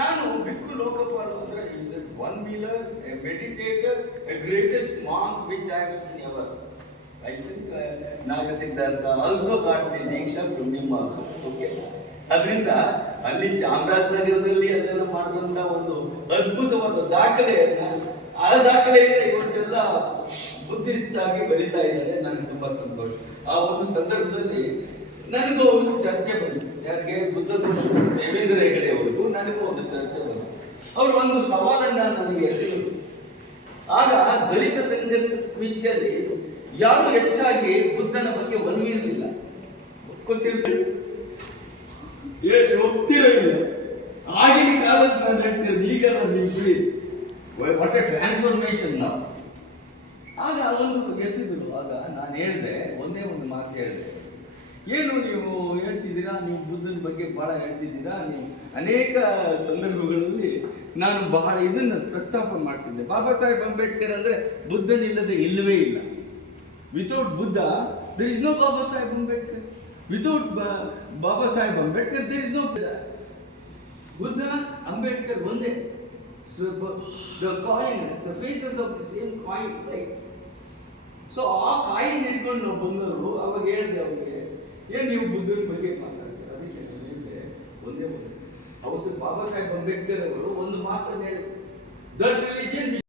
ನಾನು ಬಿಕ್ಕು ಲೋಕಪಾಲ ಅಂದ್ರೆ is one wheeler a meditator a greatest monk which I have seen ever I think Nagasiddhartha also got the diksha from ನಿಮ್ okay ಅದರಿಂದ ಅಲ್ಲಿ ಚಾಮರಾಜನಗರದಲ್ಲಿ ಅದೆಲ್ಲ ಮಾಡುವಂತ ಒಂದು ಅದ್ಭುತವಾದ ದಾಖಲೆಯನ್ನ, ಆ ದಾಖಲೆಯಿಂದ ಇವತ್ತೆಲ್ಲ ಬುದ್ಧಿಸ್ಟ್ ಆಗಿ ಬೆಳೀತಾ ಇದ್ದಾರೆ. ನನಗೆ ತುಂಬಾ ಸಂತೋಷ. ಆ ಒಂದು ಸಂದರ್ಭದಲ್ಲಿ ನನಗೂ ಒಂದು ಚರ್ಚೆ ಬಂತು. ಯಾರಿಗೆ? ಬುದ್ಧ ದೇವೇಂದ್ರ ಹೆಗಡೆ ಅವರಿಗೂ ನನಗೂ ಒಂದು ಚರ್ಚೆ ಬಂತು ಅವರು ಒಂದು ಸವಾಲನ್ನ ನನಗೆ ಎಸೆದರು ಆಗ ದಲಿತ ಸಂಘರ್ಷ ಸಮಿತಿಯಲ್ಲಿ ಯಾರು ಹೆಚ್ಚಾಗಿ ಬುದ್ಧನ ಬಗ್ಗೆ ಒಲವಿರಲಿಲ್ಲ ಹೇಳಿ ಒಪ್ತಿರಲಿಲ್ಲ ಆಗಿನ ಕಾಲದ ನಾನು ಹೇಳ್ತಿರೋದು ಈಗ ನಾನು ಬಿಡಿ ವಾಟ್ ಎ ಟ್ರಾನ್ಸ್ಫಾರ್ಮೇಶನ್ ನಾವು ಆಗ ಒಂದು ಎಸೆದ್ರು ಆಗ ನಾನು ಹೇಳಿದೆ ಒಂದೇ ಒಂದು ಮಾತು ಹೇಳಿದೆ. ಏನು ನೀವು ಹೇಳ್ತಿದ್ದೀರಾ? ನೀವು ಬುದ್ಧನ ಬಗ್ಗೆ ಬಹಳ ಹೇಳ್ತಿದ್ದೀರಾ? ನೀವು ಅನೇಕ ಸಂದರ್ಭಗಳಲ್ಲಿ ನಾನು ಬಹಳ ಇದನ್ನು ಪ್ರಸ್ತಾಪ ಮಾಡ್ತಿದ್ದೆ. ಬಾಬಾ ಸಾಹೇಬ್ ಅಂಬೇಡ್ಕರ್ ಅಂದರೆ ಬುದ್ಧನಿಲ್ಲದೆ ಇಲ್ಲವೇ ಇಲ್ಲ. Without Buddha there is no Baba Saheb Ambedkar. Without Baba Saheb Ambedkar there is no Buddha. Ambedkar ಒಂದೇ. The coins the faces of same coin like so ಆ ಕಾಯಿನ್ ಹಿಡ್ಕೊಂಡು ನಾವು ಬಂದವರು, ಅವಾಗ ಹೇಳಿದೆ ಅವ್ರಿಗೆ ಏನು ನೀವು ಬುದ್ಧನ ಬಗ್ಗೆ ಮಾತಾಡ್ತೀರ? ಅದಕ್ಕೆ ನನ್ನ ಹೇಳಿದೆ, ಒಂದೇ ಒಂದು. ಅವತ್ತು ಬಾಬಾ ಸಾಹೇಬ್ ಅಂಬೇಡ್ಕರ್ ಅವರು ಒಂದು ಮಾತನ್ನು ಹೇಳಿದರು ದಟ್